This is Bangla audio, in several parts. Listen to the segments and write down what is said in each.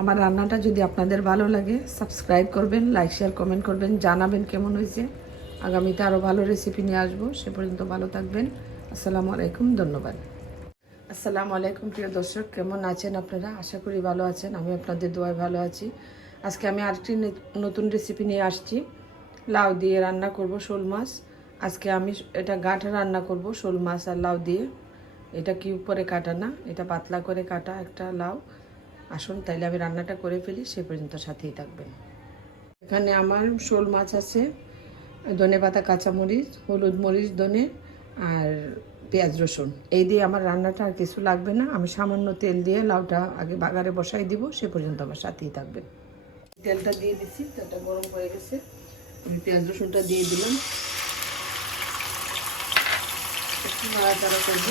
আমার রান্নাটা যদি আপনাদের ভালো লাগে সাবস্ক্রাইব করবেন লাইক শেয়ার কমেন্ট করবেন, জানাবেন কেমন হয়েছে। আগামীতে আরও ভালো রেসিপি নিয়ে আসব। সে পর্যন্ত ভালো থাকবেন। আসসালামু আলাইকুম, ধন্যবাদ। আসসালামু আলাইকুম, প্রিয় দর্শক, কেমন আছেন আপনারা? আশা করি ভালো আছেন, আমি আপনাদের দোয়ায় ভালো আছি। আজকে আমি আরেকটি নতুন রেসিপি নিয়ে আসছি। লাউ দিয়ে রান্না করব শোল মাছ। আজকে আমি এটা গাঁঠা রান্না করব শোল মাছ আর লাউ দিয়ে। এটা কি উপরে কাটা না? এটা পাতলা করে কাটা একটা লাউ। আসুন, তাইলে আমি রান্নাটা করে ফেলি, সে পর্যন্ত সাথেই থাকবেন এখানে আমার শোল মাছ আছে, ধনে পাতা, কাঁচামরিচ, হলুদ মরিচ, ধনে আর পেঁয়াজ, রসুন। এই দিয়ে আমার রান্নাটা আর কিছু লাগবে না। আমি সামান্য তেল দিয়ে লাউটা আগে বাগারে বসাই দিব, সে পর্যন্ত আমার সাথেই থাকবেন তেলটা দিয়ে দিচ্ছি তেলটা গরম হয়ে গেছে। আমি পেঁয়াজ, রসুনটা দিয়ে দিলাম। একটু নাড়াচাড়া করব।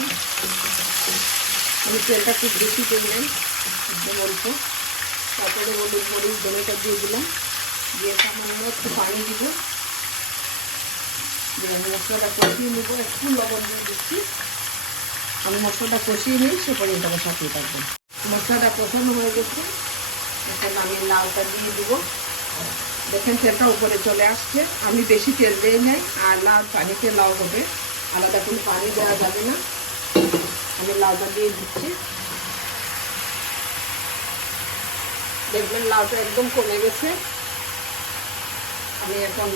আমি তেলটা খুব বেশি নাই একদম অল্প। তারপরে হলুদ মরিচ ধনেটা দিয়ে দিলাম। দিয়ে সামান্য একটু পানি দিব। দিয়ে মশলাটা কষিয়ে নেব। একটু লবণ দিয়ে দিচ্ছি। আমি মশলাটা কষিয়ে নিই সে পর্যন্ত আমার সাথেই থাকবেন মশলাটা কষানো হয়ে গেছে। এখন আমি লাউটা দিয়ে দিব। দেখেন তেলটা উপরে চলে আসছে। আমি বেশি তেল দিয়ে নেই, আর লাল পানিতে লাউ হবে। আলাদা কোনো পানি দেওয়া যাবে না। আমি লাউটা দিয়ে দিচ্ছি। দেখবেন লাউটা একদম কমে গেছে। আমি এখন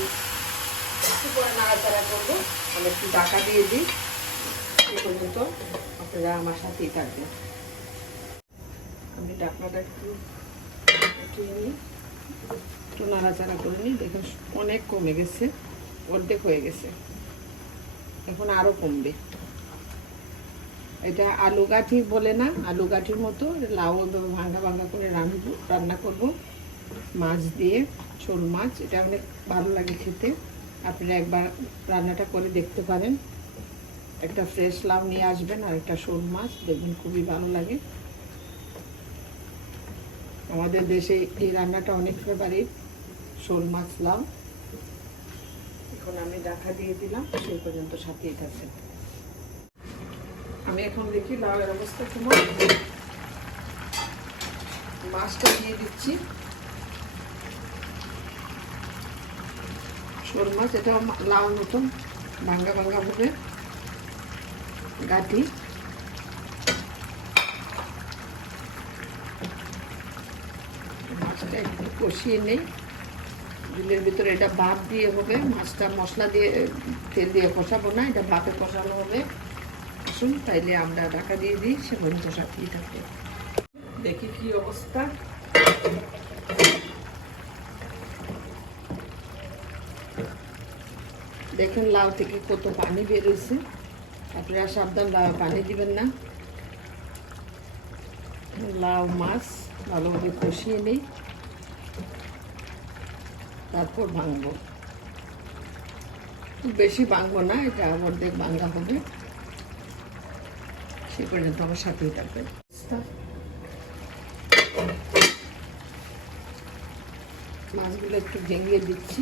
একটু করে নাড়াচাড়া করব। আমি একটু ডাকা দিয়ে দিই। এই পর্যন্ত আপনারা আমার সাথেই থাকবেন। আমি ডাকনাটা একটু একটু নাড়াচাড়া করে নিই। দেখুন, অনেক কমে গেছে। অর্ধেক হয়ে গেছে। এখন আরও কমবে। এটা আলু গাঠি বলে না, আলু গাঠির মতো লাউ এভাবে ভাঙা ভাঙা করে রান্নব রান্না করব। মাছ দিয়ে, শোল মাছ, এটা অনেক ভালো লাগে খেতে। আপনারা একবার রান্নাটা করে দেখতে পারেন। একটা ফ্রেশ লাউ নিয়ে আসবেন আর একটা শোল মাছ, দেখবেন খুবই ভালো লাগে। আমাদের দেশে এই রান্নাটা অনেক ফেভারিট শোল মাছ, লাউ। এখন আমি দেখা দিয়ে দিলাম, সেই পর্যন্ত সাথেই থাকবেন। আমি এখন দেখি লাউয়ের অবস্থা কেমন। মাছটা দিয়ে দিচ্ছি। শোল মাছ, এটাও মা- লাউ মতন ভাঙ্গা ভাঙ্গা হবে। গাঠি মাছটা একটু কষিয়ে নেই। দিলের ভিতরে এটা ভাত দিয়ে হবে। মাছটা মশলা দিয়ে, তেল দিয়ে কষাবো না, এটা ভাতে কষানো হবে। আসুন, তাইলে আমরা ঢাকা দিয়ে দিই, সে পর্যন্ত সাথেই থাকবে। দেখি কি অবস্থা। দেখুন, লাউ থেকে কত পানি বেরোইছে। আপনারা সাবধান পানি দিবেন না। লাউ মাছ ভালোভাবে কষিয়ে নেই। তারপর ভাঙবো। বেশি ভাঙবো না, এটা অর্ধেক ভাঙা হবে। সে পর্যন্ত আমার সাথেই থাকবেন। মাছগুলো একটু ভেঙে দিচ্ছি।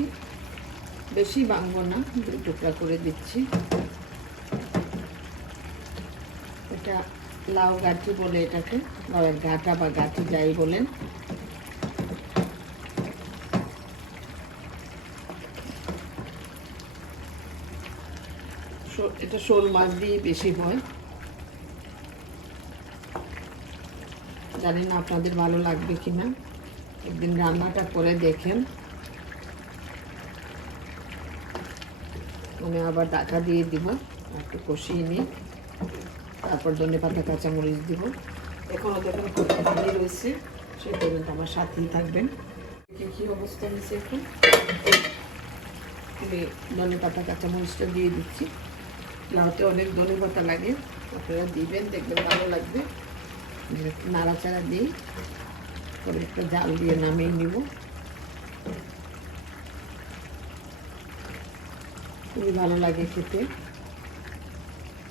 বেশি ভাঙবো না, দুই টুকরা করে দিচ্ছি। এটা লাউ গাঠি বলে এটাকে লাউয়ের গাঁটা বা গাঠি যাই বলেন। এটা শোল মাছ দিয়ে বেশি হয়। জানি না আপনাদের ভালো লাগবে কি না একদিন রান্নাটা করে দেখেন। মানে আবার ডাকা দিয়ে দিব, একটু কষিয়ে নিই। তারপর ধনে পাতা, কাঁচামরিচ দিব। এখনও দেখুন কত রয়েছে, সেই পর্যন্ত আমার সাথেই থাকবেন। কি অবস্থা হয়েছে এখন। আমি ধনে পাতা, কাঁচামরিচটা দিয়ে দিচ্ছি। লাউতে অনেক ধনে পাতা লাগে। আপনারা দিবেন, দেখবেন ভালো লাগবে। নাড়াচাড়া দিই। পরে একটু জাল দিয়ে নামিয়ে নিব। খুবই ভালো লাগে খেতে।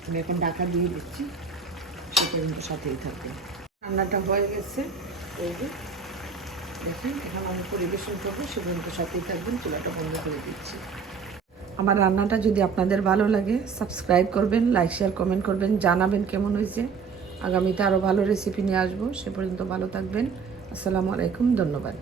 আমি এখন ডাকা দিয়ে দিচ্ছি। সে পর্যন্ত সাথেই থাকবে। রান্নাটা হয়ে গেছে। এই যে, দেখেন, এখন আমি পরিবেশন করব। সে সাথেই থাকবেন। চুলাটা বন্ধ করে দিচ্ছি। আমার রান্নাটা যদি আপনাদের ভালো লাগে সাবস্ক্রাইব করবেন লাইক শেয়ার কমেন্ট করবেন। জানাবেন কেমন হয়েছে। আগামীতে আরও ভালো রেসিপি নিয়ে আসব। সে পর্যন্ত ভালো থাকবেন। আসসালামু আলাইকুম ধন্যবাদ।